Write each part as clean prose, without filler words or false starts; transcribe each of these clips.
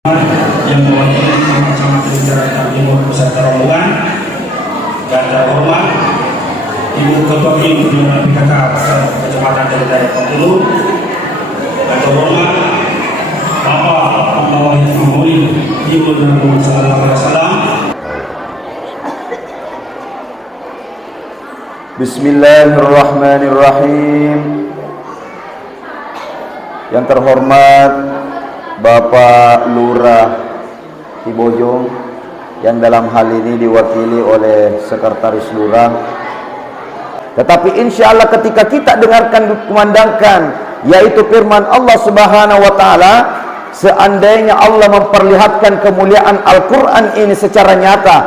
yang mewakili Kecamatan Jakarta Timur beserta rombongan, dan terhormat Ibu Ketua Pimpinan PKK Kecamatan Jakarta Timur, dan terhormat Bapak Abdullah Mahmud Ibu Nabi Sallallahu Alaihi Wasallam. Bismillahirrahmanirrahim. Yang terhormat Bapak Lurah Cibojong, yang dalam hal ini diwakili oleh Sekretaris Lurah. Tetapi insya Allah ketika kita dengarkan kumandangkan, yaitu firman Allah Subhanahu wa Ta'ala, seandainya Allah memperlihatkan kemuliaan Al-Quran ini secara nyata,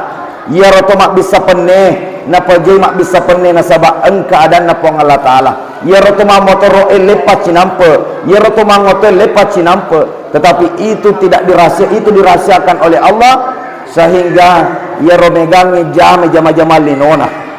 ya roto mak bisa peneh napa jai mak bisa peneh nasabak keadaan napa Allah Ta'ala, ya roto mak motoro lepat cinampe, ya roto mak ngotel lepat cinampe. Tetapi itu tidak dirahasiakan oleh Allah, sehingga ya romegangi jama linona.